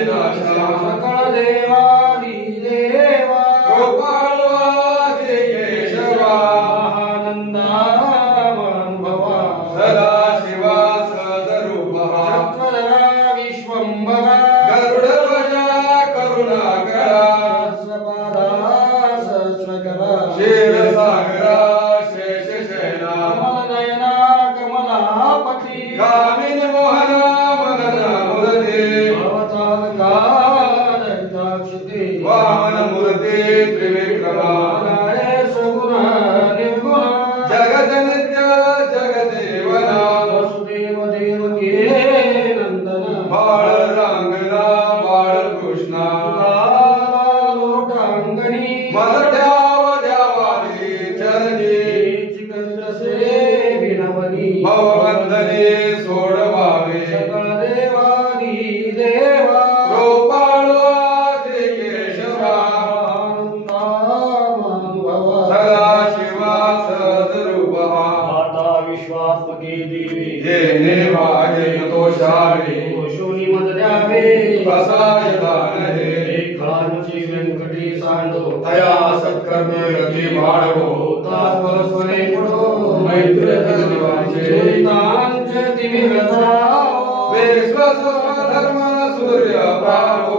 विनाशा सकळ देवादी देवा गोपाळवासी केशवा महानंदानुभवा सदा शिवा सदरूपः चत्वरा विश्वंभरा गरुडध्वजा करुणाकरा सहस्रपादा सहस्रकरा क्षीरसागरा शेषशयना कमलनयना कमलापति कामिनी मोहना मदना मुरते अवतारकालयिताक्षते वामनमूर्ते त्रिविक्रमा सगुण निर्गुण जगदनित्य जगदेवना वसुदेव देवकी नंदन बाळ रांगणा बाळ कृष्णा लोटांगणी मन द्याव द्यावानी चरणी चिकंदसे विनवनी भवबंधने सोडवावे सकळ देवानी देवा गोपाळवासी केशवा आनंदानुभवा सदा शिवा सदरूपः माता विश्वात्मके देवी येने वाजे तोषावे दोषोनी मद द्यावे प्रसाय दान हे लेखांची व्यंकटी सांडो तया सत्कर्म गती बाळगो तास परस्परे पडो मैत्र धर्माचे चरितांचे तिमिरसाओ विश्वास धर्म सूर्य पाहो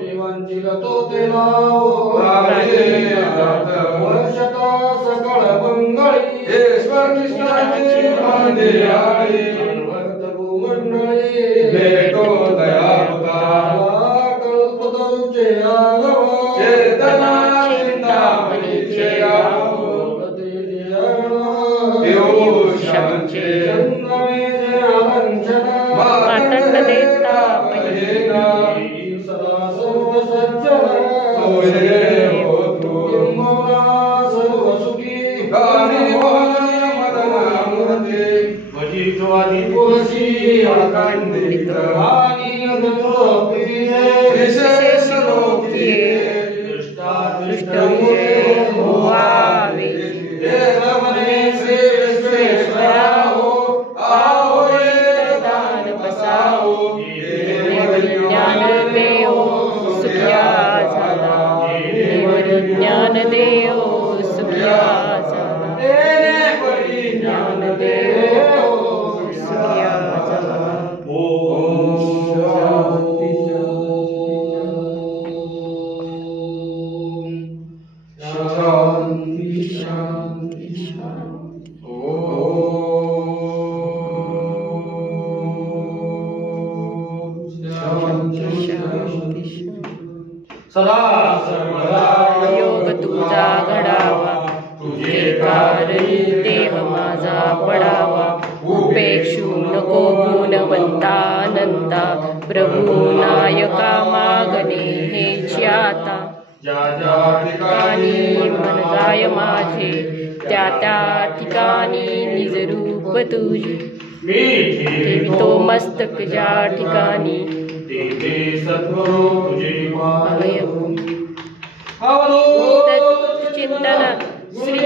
जीवांची लतो ते नाव रामे अर्थ वर्षत सकळ मंगळी ईश्वर कृष्णाचे भांडियाळी भक्त भूमंडळी भेटो दयावता कल्पतरुचे आगम चेतना चिंतामणीचे गाव पियुषांचे चंद्रमेजे आलंचन मातंड देता पहिना सदा सर्व सज्जन सोयरे होतो किंबहुना सर्व सुखी कामिनी मोहनी मदना मूर्ते भजित्वादी पुरुषी अखंडित आणि अनंतप्रिये विशेष लोकी दृष्टादृष्टये भुवावे देवमने श्री विश्वेश्वराहो आओ ये दान बसाओ ज्ञानदेव सुखिया झाला ज्ञानदेव सुखिया झाला ज्ञानदेव सुखिया झाला शांती शांती सदा सर्वदा योग तुझा घडावा तुझे कारणी देह माझा पडावा उपेक्षू नको गुणवंतानंता प्रभू नायका मागणे हेची आता ज्या ज्या ठिकाणी मन जाय माझे त्या त्या ठिकाणी निज रूप तुझे ठेवितो मस्तक ज्या ठिकाणी देवे सद्गुरु तुझे अभय अवधूत चिंतन श्री